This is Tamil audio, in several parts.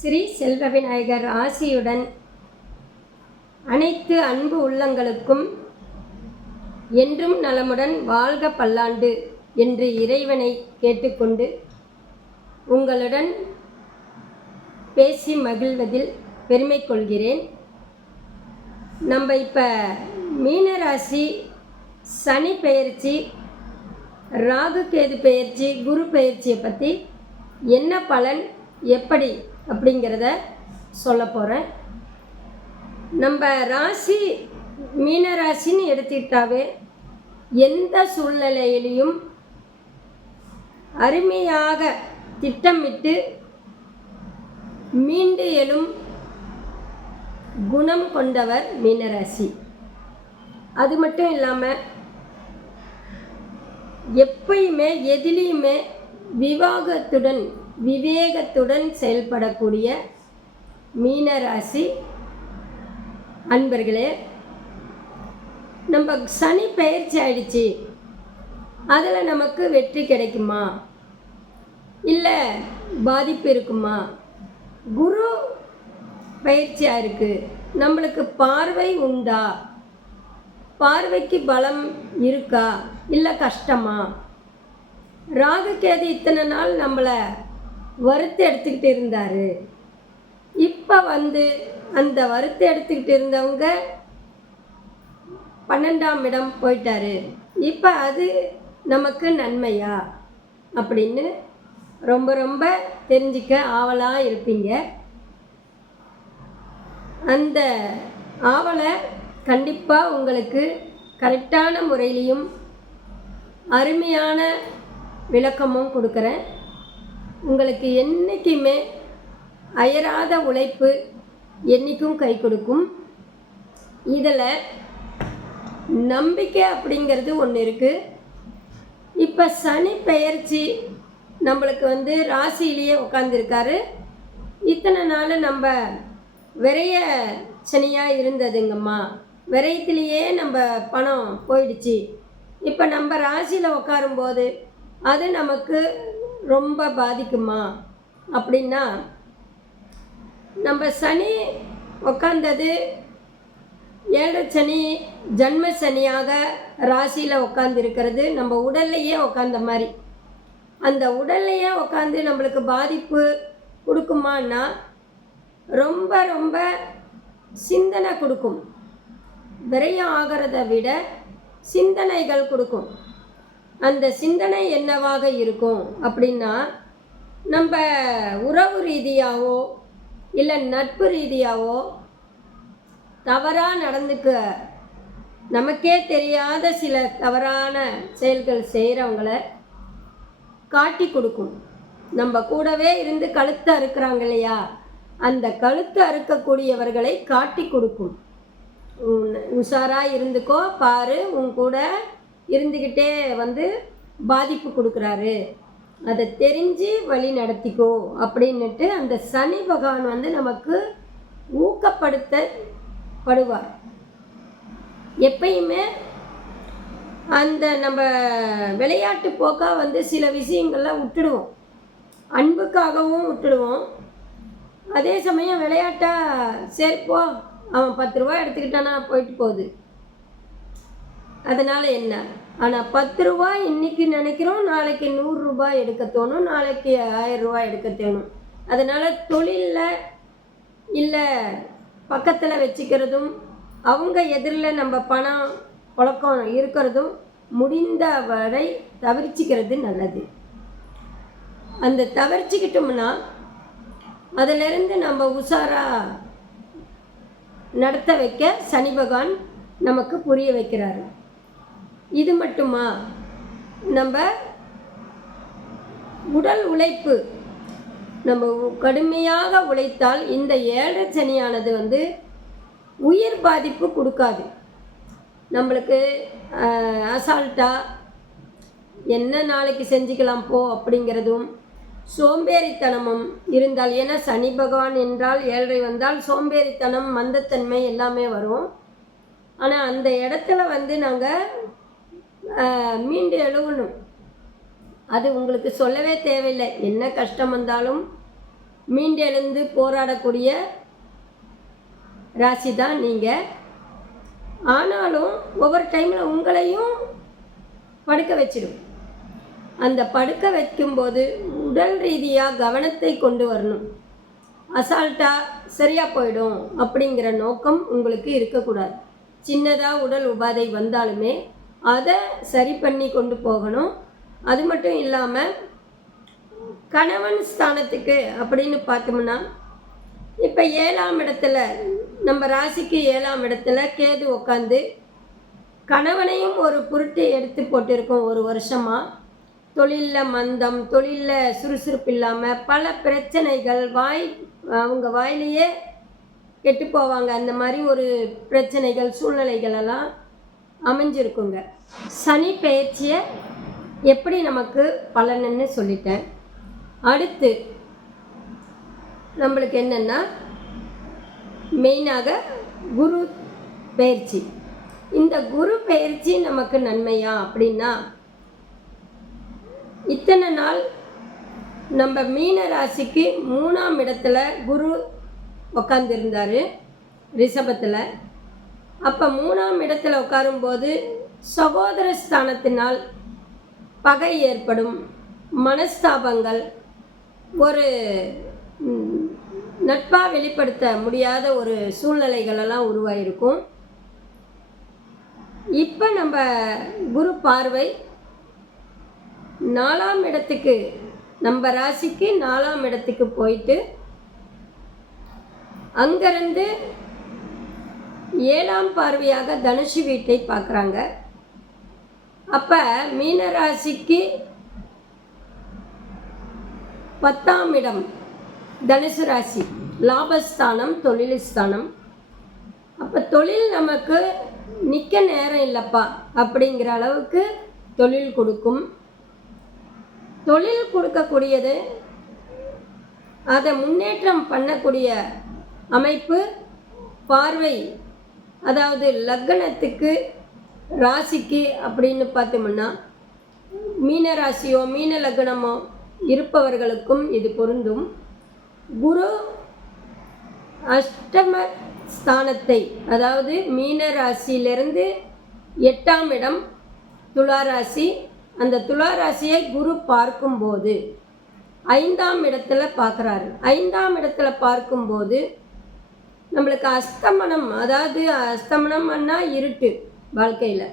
ஸ்ரீ செல்வ விநாயகர் ஆசியுடன் அனைத்து அன்பு உள்ளங்களுக்கும் என்றும் நலமுடன் வாழ்க பல்லாண்டு என்று இறைவனை கேட்டுக்கொண்டு உங்களுடன் பேசி மகிழ்வதில் பெருமை கொள்கிறேன். நம்ம இப்போ மீனராசி சனி பெயர்ச்சி, ராகு கேது பெயர்ச்சி, குரு பெயர்ச்சியை பற்றி என்ன பலன் எப்படி அப்படிங்கிறத சொல்ல போகிறேன். நம்ம ராசி மீனராசின்னு எடுத்துக்கிட்டாவே எந்த சூழ்நிலையிலையும் அருமையாக திட்டமிட்டு மீண்டு எழும் குணம் கொண்டவர் மீனராசி. அது மட்டும் இல்லாமல் எப்பயுமே எதிலையுமே விவேகத்துடன் செயல்படக்கூடிய மீனராசி அன்பர்களே, நம்ம சனி பெயர்ச்சி ஆயிடுச்சு, அதில் நமக்கு வெற்றி கிடைக்குமா இல்லை பாதிப்பு இருக்குமா? குரு பயிற்சியாக இருக்குது, நம்மளுக்கு பார்வை உண்டா, பார்வைக்கு பலம் இருக்கா இல்லை கஷ்டமா? ராகு கேது இத்தனை நாள் நம்மளை வறுத்து எடுத்துக்கிட்டு இருந்தார். இப்போ அந்த வறுத்து எடுத்துக்கிட்டு இருந்தவங்க 12ஆம் இடம் போயிட்டாரு. இப்போ அது நமக்கு நன்மையா அப்படின்னு ரொம்ப ரொம்ப தெரிஞ்சிக்க ஆவலாக இருப்பீங்க. அந்த ஆவலை கண்டிப்பாக உங்களுக்கு கரெக்டான முறையிலையும் அருமையான விளக்கமும் கொடுக்குறேன். உங்களுக்கு என்றைக்குமே அயராத உழைப்பு என்றைக்கும் கை கொடுக்கும். இதில் நம்பிக்கை அப்படிங்கிறது ஒன்று இருக்குது. இப்போ சனி பெயர்ச்சி நம்மளுக்கு ராசியிலேயே உட்காந்துருக்காரு. இத்தனை நாள் நம்ம விரைய சனியாக இருந்ததுங்கம்மா, விரயத்திலேயே நம்ம பணம் போயிடுச்சு. இப்போ நம்ம ராசியில் உட்காரும்போது அது நமக்கு ரொம்ப பாதிக்குமா அப்படின்னா, நம்ம சனி உட்காந்தது 7 சனி ஜன்ம சனியாக ராசியில் உட்காந்துருக்கிறது நம்ம உடல்லையே உட்காந்த மாதிரி. அந்த உடல்லையே உட்காந்து நம்மளுக்கு பாதிப்பு கொடுக்குமான்னா ரொம்ப ரொம்ப சிந்தனை கொடுக்கும். விரயம் ஆகிறத விட சிந்தனைகள் கொடுக்கும். அந்த சிந்தனை என்னவாக இருக்கும் அப்படின்னா, நம்ம உறவு ரீதியாகவோ இல்லை நட்பு ரீதியாகவோ தவறாக நடந்துக்க, நமக்கே தெரியாத சில தவறான செயல்கள் செய்கிறவங்கள காட்டி கொடுக்கும். நம்ம கூடவே இருந்து கழுத்தை அறுக்கிறாங்க இல்லையா, அந்த கழுத்தை அறுக்கக்கூடியவர்களை காட்டி கொடுக்கும். உஷாராக இருந்துக்கோ, பாரு, உன் கூட இருந்துக்கிட்டே பாதிப்பு கொடுக்குறாரு, அதை தெரிஞ்சு வழி நடத்திக்கோ அப்படின்னுட்டு அந்த சனி பகவான் நமக்கு ஊக்கப்படுத்தப்படுவார். எப்பயுமே அந்த நம்ம விளையாட்டு போக்காக சில விஷயங்கள்லாம் விட்டுடுவோம், அன்புக்காகவும் விட்டுடுவோம். அதே சமயம் விளையாட்டாக சேர்ப்போ, அவன் 10 ரூபா எடுத்துக்கிட்டானா போயிட்டு போகுது, அதனால் என்ன? ஆனால் 10 ரூபா இன்றைக்கி நினைக்கிறோம், நாளைக்கு 100 ரூபாய் எடுக்க தோணும், நாளைக்கு 1000 ரூபாய் எடுக்க தோணும். அதனால் தொழிலில் இல்லை பக்கத்தில் வச்சுக்கிறதும், அவங்க எதிரில் நம்ம பணம் புழக்கம் இருக்கிறதும் முடிந்த வரை தவிர்ச்சிக்கிறது நல்லது. அந்த தவிர்ச்சிக்கிட்டோம்னா அதிலிருந்து நம்ம உஷாராக நடத்த வைக்க சனி பகவான் நமக்கு புரிய வைக்கிறாரு. இது மட்டுமா, நம்ம உடல் உழைப்பு, நம்ம கடுமையாக உழைத்தால் இந்த 7 சனியானது உயிர் பாதிப்பு கொடுக்காது. நம்மளுக்கு அசால்ட்டாக என்ன நாளைக்கு செஞ்சுக்கலாம் போ அப்படிங்கிறதும் சோம்பேறித்தனமும் இருந்தால், ஏன்னா சனி பகவான் என்றால் 7 வந்தால் சோம்பேறித்தனம், மந்தத்தன்மை எல்லாமே வரும். ஆனால் அந்த இடத்துல நாங்கள் மீண்டு எழுவணும். அது உங்களுக்கு சொல்லவே தேவையில்லை. என்ன கஷ்டம் வந்தாலும் மீண்டெழுந்து போராடக்கூடிய ராசி தான் நீங்கள். ஆனாலும் ஒவ்வொரு டைமில் உங்களையும் படுக்க வச்சிடும். அந்த படுக்க வைக்கும்போது உடல் ரீதியாக கவனத்தை கொண்டு வரணும். அசால்ட்டாக சரியாக போயிடும் அப்படிங்கிற நோக்கம் உங்களுக்கு இருக்கக்கூடாது. சின்னதாக உடல் உபாதை வந்தாலுமே அதை சரி பண்ணி கொண்டு போகணும். அது மட்டும் இல்லாமல் கணவன் ஸ்தானத்துக்கு அப்படின்னு பார்த்தோம்னா, இப்போ 7ஆம் இடத்துல நம்ம ராசிக்கு 7ஆம் இடத்துல கேது உட்காந்து கணவனையும் ஒரு புருட்டு எடுத்து போட்டிருக்கோம். ஒரு வருஷமாக தொழிலில் மந்தம், தொழிலில் சுறுசுறுப்பு இல்லாமல் பல பிரச்சனைகள், அவங்க வாயிலேயே கெட்டு போவாங்க. அந்த மாதிரி ஒரு பிரச்சனைகள் சூழ்நிலைகள் எல்லாம் அமைஞ்சிருக்குங்க. சனி பெயர்ச்சியை எப்படி நமக்கு பலனுன்னு சொல்லிட்டேன். அடுத்து நம்மளுக்கு என்னென்னா மெயினாக குரு பெயர்ச்சி. இந்த குரு பெயர்ச்சி நமக்கு நன்மையா அப்படின்னா, இத்தனை நாள் நம்ம மீன ராசிக்கு 3ஆம் இடத்துல குரு உட்காந்துருந்தார் ரிஷபத்தில். அப்போ 3ஆம் இடத்துல உட்காரும்போது சகோதர ஸ்தானத்தினால் பகை ஏற்படும், மனஸ்தாபங்கள், ஒரு நட்பாக வெளிப்படுத்த முடியாத ஒரு சூழ்நிலைகளெல்லாம் உருவாயிருக்கும். இப்போ நம்ம குரு பார்வை 4ஆம் இடத்துக்கு, நம்ம ராசிக்கு 4ஆம் இடத்துக்கு போயிட்டு அங்கிருந்து 7ஆம் பார்வையாக தனுசு வீட்டை பார்க்குறாங்க. அப்போ மீன ராசிக்கு 10ஆம் இடம் தனுசு ராசி, லாபஸ்தானம், தொழில் ஸ்தானம். அப்போ தொழில் நமக்கு நிற்க நேரம் இல்லைப்பா அப்படிங்கிற அளவுக்கு தொழில் கொடுக்கும். தொழில் கொடுக்கக்கூடியது, அதை முன்னேற்றம் பண்ணக்கூடிய அமைப்பு பார்வை, அதாவது லக்னத்துக்கு ராசிக்கு அப்படின்னு பார்த்தோம்னா மீன ராசியோ மீன லக்னமோ இருப்பவர்களுக்கும் இது பொருந்தும். குரு அஷ்டம ஸ்தானத்தை, அதாவது மீன ராசியிலிருந்து 8ஆம் இடம் துலா ராசி, அந்த துலா ராசியை குரு பார்க்கும்போது 5ஆம் இடத்துல பார்க்குறாரு. 5ஆம் இடத்துல பார்க்கும்போது நம்மளுக்கு அஸ்தமனம், அதாவது அஸ்தமனம்னா இருட்டு வாழ்க்கையில்,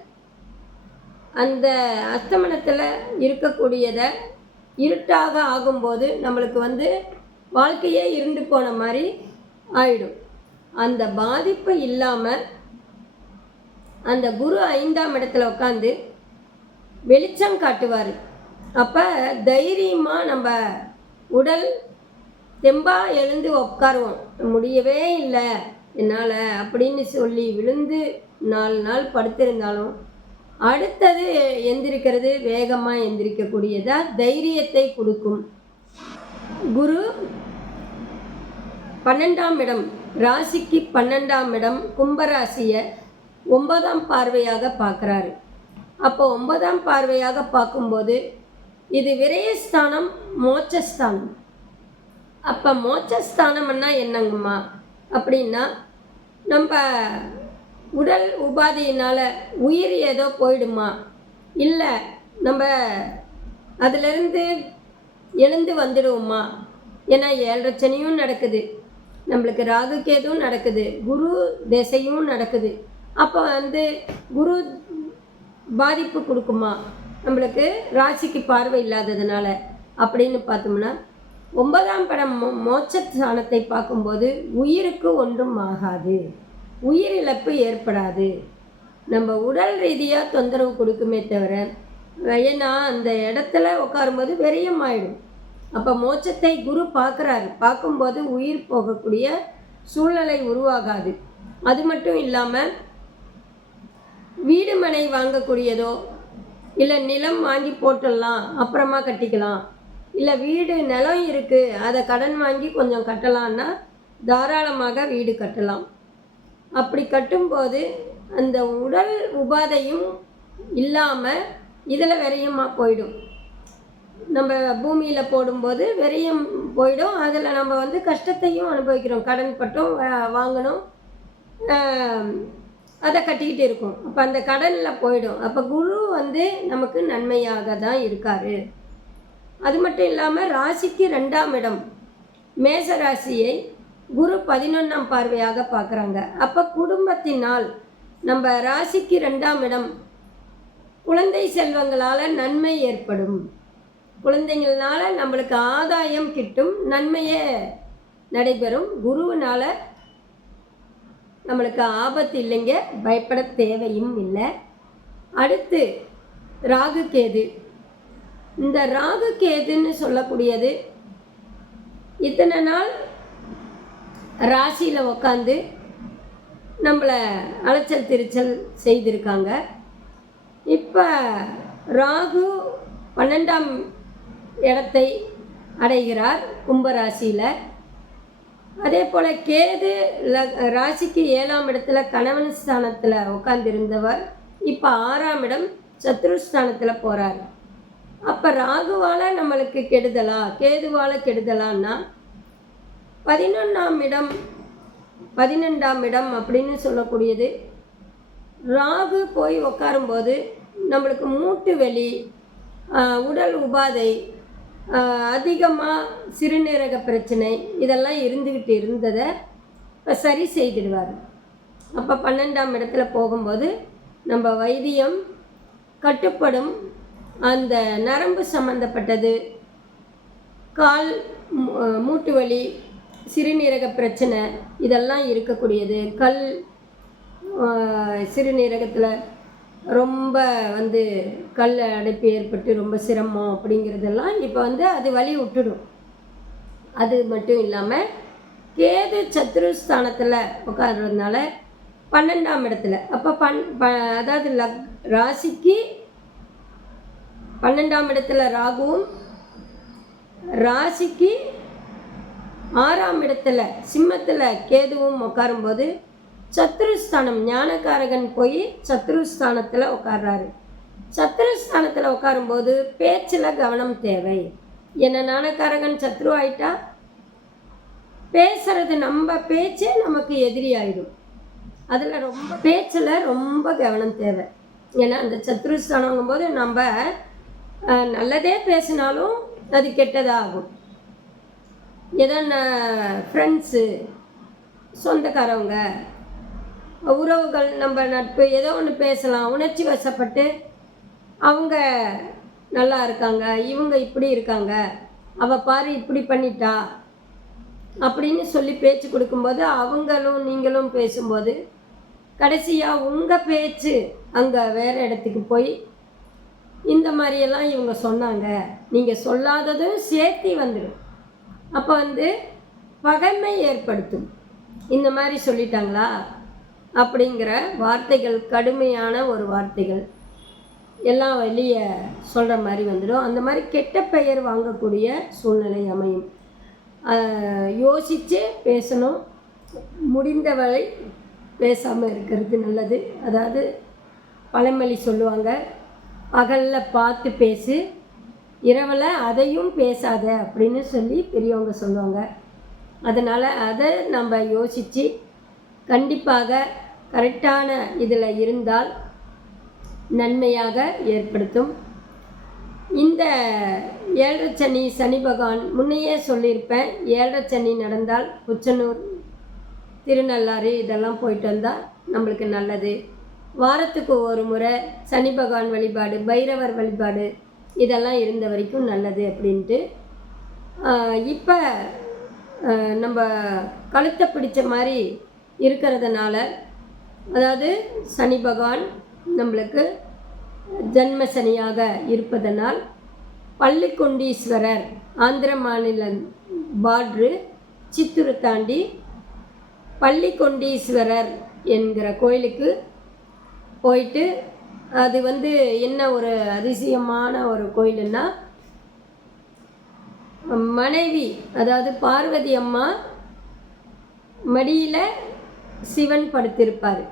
அந்த அஸ்தமனத்தில் இருக்கக்கூடியதை இருட்டாக ஆகும்போது நம்மளுக்கு வாழ்க்கையே இருண்டு போன மாதிரி ஆயிடும். அந்த பாதிப்பு இல்லாமல் அந்த குரு 5ஆம் இடத்துல உட்காந்து வெளிச்சம் காட்டுவார். அப்போ தைரியமாக நம்ம உடல் தெம்பாக எழுந்து உட்காருவோம். முடியவே இல்லை என்னால் அப்படின்னு சொல்லி விழுந்து 4 நாள் படுத்திருந்தாலும் அடுத்தது எந்திரிக்கிறது வேகமாக எந்திரிக்கக்கூடியதாக தைரியத்தை கொடுக்கும். குரு 12ஆம் இடம் ராசிக்கு 12ஆம் இடம் கும்பராசியை 9ஆம் பார்வையாக பார்க்குறாரு. அப்போ 9ஆம் பார்வையாக பார்க்கும்போது இது விரயஸ்தானம், மோட்சஸ்தானம். அப்போ மோட்சஸ்தானம்னா என்னங்கம்மா அப்படின்னா, நம்ம உடல் உபாதியினால் உயிர் ஏதோ போயிடுமா, இல்லை நம்ம அதிலிருந்து எழுந்து வந்துடுவோமா? ஏன்னா 7 சனியும் நடக்குது, நம்மளுக்கு ராகு கேதுவும் நடக்குது, குரு திசையும் நடக்குது. அப்போ குரு பாதிப்பு கொடுக்குமா நம்மளுக்கு ராசிக்கு பார்வை இல்லாததுனால அப்படின்னு பார்த்தோம்னா, 9ஆம் படம் மோட்சஸ்தானத்தை பார்க்கும்போது உயிருக்கு ஒன்றும் ஆகாது, உயிர் இழப்பு ஏற்படாது. நம்ம உடல் ரீதியாக தொந்தரவு கொடுக்குமே தவிர, ஏன்னா அந்த இடத்துல உட்காரும்போது வெறியம் ஆயிடும். அப்போ மோட்சத்தை குரு பார்க்குறாரு, பார்க்கும்போது உயிர் போகக்கூடிய சூழ்நிலை உருவாகாது. அது மட்டும் இல்லாமல் வீடு மனை வாங்கக்கூடியதோ, இல்லை நிலம் வாங்கி போட்டுடலாம் அப்புறமா கட்டிக்கலாம், இல்லை வீடு நிலம் இருக்குது அதை கடன் வாங்கி கொஞ்சம் கட்டலான்னா தாராளமாக வீடு கட்டலாம். அப்படி கட்டும்போது அந்த உடல் உபாதையும் இல்லாமல் இதில் விரயமாக போயிடும். நம்ம பூமியில் போடும்போது விரையும் போயிடும். அதில் நம்ம வந்து கஷ்டத்தையும் அனுபவிக்கிறோம். கடன் பட்டும் வாங்கணும், அதை கட்டிக்கிட்டு இருக்கும். அப்போ அந்த கடனில் போயிடும். அப்போ குரு வந்து நமக்கு நன்மையாக தான் இருக்கார். அது மட்டும் இல்லாமல் ராசிக்கு 2ஆம் இடம் மேச ராசியை குரு 11ஆம் பார்வையாக பார்க்குறாங்க. அப்போ குடும்பத்தினால் நம்ம ராசிக்கு 2ஆம் இடம் குழந்தை செல்வங்களால் நன்மை ஏற்படும். குழந்தைங்களால நம்மளுக்கு ஆதாயம் கிட்டும், நன்மையே நடைபெறும். குருவினால் நம்மளுக்கு ஆபத்து இல்லைங்க, பயப்பட தேவையும் இல்லை. அடுத்து ராகு கேது. இந்த ராகு கேதுன்னு சொல்லக்கூடியது இத்தனை நாள் ராசியில் உக்காந்து நம்மளை அலைச்சல் திருச்சல் செய்திருக்காங்க. இப்போ ராகு 12ஆம் இடத்தை அடைகிறார் கும்பராசியில். அதே போல் கேது ராசிக்கு 7ஆம் இடத்துல கணவன் ஸ்தானத்தில் உட்கார்ந்திருந்தவர் இப்போ 6ஆம் இடம் சத்ருஸ்தானத்தில் போகிறார். அப்போ ராகுவால் நம்மளுக்கு கெடுதலா கேதுவால் கெடுதலான்னா 11ஆம் இடம் 12ஆம் இடம் அப்படின்னு சொல்லக்கூடியது ராகு போய் உட்காரும்போது நம்மளுக்கு மூட்டு வலி, உடல் உபாதை, அதிகமாக சிறுநீரக பிரச்சனை இதெல்லாம் இருந்துக்கிட்டு இருந்ததை இப்போ சரி செய்திடுவார். அப்போ 12ஆம் இடத்துல போகும்போது நம்ம வைத்தியம் கட்டுப்படும். அந்த நரம்பு சம்மந்தப்பட்டது, கால் மூட்டு வலி, சிறுநீரக பிரச்சனை இதெல்லாம் இருக்கக்கூடியது. சிறுநீரகத்தில் ரொம்ப வந்து கல் அடைப்பு ஏற்பட்டு ரொம்ப சிரமம் அப்படிங்கிறதெல்லாம் இப்போ வந்து அது வலி விட்டுடும். அது மட்டும் இல்லாமல் கேது சத்ருஸ்தானத்தில் உட்கார்றதுனால 12ஆம் இடத்துல அப்போ அதாவது ராசிக்கு 12ஆம் இடத்துல ராகுவும் ராசிக்கு 6ஆம் இடத்துல சிம்மத்தில் கேதுவும் உட்காரும்போது சத்ருஸ்தானம் ஞானகாரகன் போய் சத்ருஸ்தானத்தில் உட்கார்றாரு. சத்ருஸ்தானத்தில் உட்காரும்போது பேச்சில் கவனம் தேவை. என்ன ஞானகாரகன் சத்ரு ஆயிட்டா பேசுறது நம்ம பேச்சே நமக்கு எதிரி ஆயிடும். அதில் பேச்சில் ரொம்ப கவனம் தேவை. ஏன்னா அந்த சத்ருஸ்தானங்கும்போது நம்ம நல்லதே பேசினாலும் அது கெட்டதாகும். ஏதோ ஃப்ரெண்ட்ஸு, சொந்தக்காரவங்க, உறவுகள், நம்ம நட்பு ஏதோ ஒன்று பேசலாம். உணர்ச்சி வசப்பட்டு அவங்க நல்லா இருக்காங்க, இவங்க இப்படி இருக்காங்க, அவள் பாரு இப்படி பண்ணிட்டா அப்படின்னு சொல்லி பேச்சு கொடுக்கும்போது அவங்களும் நீங்களும் பேசும்போது கடைசியாக உங்கள் பேச்சு அங்கே வேறு இடத்துக்கு போய் இந்த மாதிரியெல்லாம் இவங்க சொன்னாங்க, நீங்கள் சொல்லாததும் சேர்த்தி வந்துடும். அப்போ வந்து பகைமை ஏற்படுத்தும். இந்த மாதிரி சொல்லிட்டாங்களா அப்படிங்கிற வார்த்தைகள், கடுமையான ஒரு வார்த்தைகள் எல்லாம் வெளியே சொல்கிற மாதிரி வந்துடும். அந்த மாதிரி கெட்ட பெயர் வாங்கக்கூடிய சூழ்நிலை அமையும். யோசித்து பேசணும். முடிந்தவரை பேசாமல் இருக்கிறது நல்லது. அதாவது பழமொழி சொல்லுவாங்க, பகலில் பார்த்து பேசு, இரவில் அதையும் பேசாத அப்படின்னு சொல்லி பெரியவங்க சொல்லுவாங்க. அதனால் அதை நம்ம யோசித்து கண்டிப்பாக கரெக்டான இதில் இருந்தால் நன்மையாக ஏற்படுத்தும். இந்த 7 சனி, சனி பகவான் முன்னையே சொல்லியிருப்பேன், 7 சனி நடந்தால் உச்சனூர், திருநள்ளாறு இதெல்லாம் போயிட்டு வந்தால் நம்மளுக்கு நல்லது. வாரத்துக்கு ஒரு முறை சனி பகவான் வழிபாடு, பைரவர் வழிபாடு இதெல்லாம் இருந்த வரைக்கும் நல்லது அப்படின்ட்டு. இப்போ நம்ம கழுத்தை பிடிச்ச மாதிரி இருக்கிறதுனால, அதாவது சனி பகவான் நம்மளுக்கு ஜன்ம சனியாக இருப்பதனால் பள்ளிக்கொண்டீஸ்வரர் ஆந்திர மாநில பார்ட்ரு சித்தூரை தாண்டி பள்ளிக்கொண்டீஸ்வரர் என்கிற கோயிலுக்கு போயிட்டு, அது வந்து என்ன ஒரு அதிசயமான ஒரு கோயிலுன்னா, மனைவி அதாவது பார்வதி அம்மா மடியில் சிவன் படுத்திருப்பார்.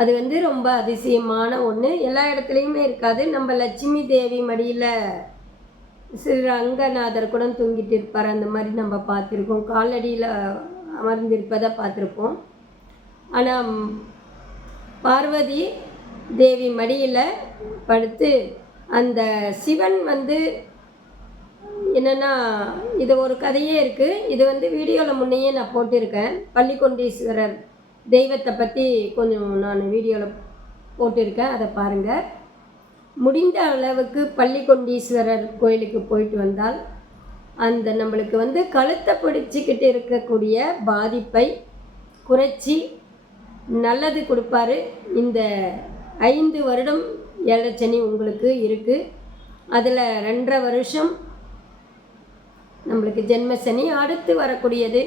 அது வந்து ரொம்ப அதிசயமான ஒன்று. எல்லா இடத்துலையுமே இருக்காது. நம்ம லட்சுமி தேவி மடியில் ரங்கநாதர் கூட தூங்கிட்டு இருப்பார். அந்த மாதிரி நம்ம பார்த்துருக்கோம். காலடியில் அமர்ந்திருப்பதை பார்த்துருப்போம். ஆனால் பார்வதி தேவி மடியில் படுத்து அந்த சிவன் என்னென்னா, இது ஒரு கதையே இருக்குது. இது வீடியோவில் முன்னையே நான் போட்டிருக்கேன். பள்ளிக்கொண்டீஸ்வரர் தெய்வத்தை பற்றி கொஞ்சம் நான் வீடியோவில் போட்டிருக்கேன், அதை பாருங்கள். முடிந்த அளவுக்கு பள்ளிக்கொண்டீஸ்வரர் கோயிலுக்கு போயிட்டு வந்தால் அந்த நம்மளுக்கு கழுத்தை பிடிச்சிக்கிட்டு இருக்கக்கூடிய பாதிப்பை குறைச்சி நல்லது கொடுப்பாரு. இந்த 5 வருடம் ஏழச்சனி உங்களுக்கு இருக்குது. அதில் 2.5 வருஷம் நம்மளுக்கு ஜென்மசனி, அடுத்து வரக்கூடியது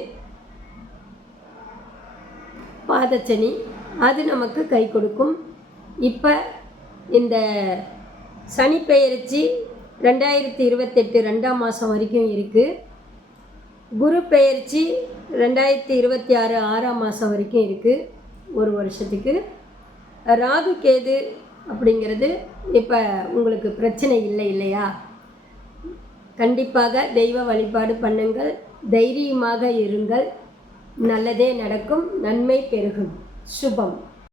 பாதச்சனி, அது நமக்கு கை கொடுக்கும். இப்போ இந்த சனி பெயர்ச்சி 2028 2ஆம் மாதம் வரைக்கும் இருக்குது. குரு பெயர்ச்சி 2026 6ஆம் மாதம் வரைக்கும் இருக்குது, ஒரு வருஷத்துக்கு. ராகு கேது அப்படிங்கிறது இப்போ உங்களுக்கு பிரச்சனை இல்லை இல்லையா? கண்டிப்பாக தெய்வ வழிபாடு பண்ணுங்கள், தைரியமாக இருங்கள், நல்லதே நடக்கும், நன்மை பெருகும். சுபம்.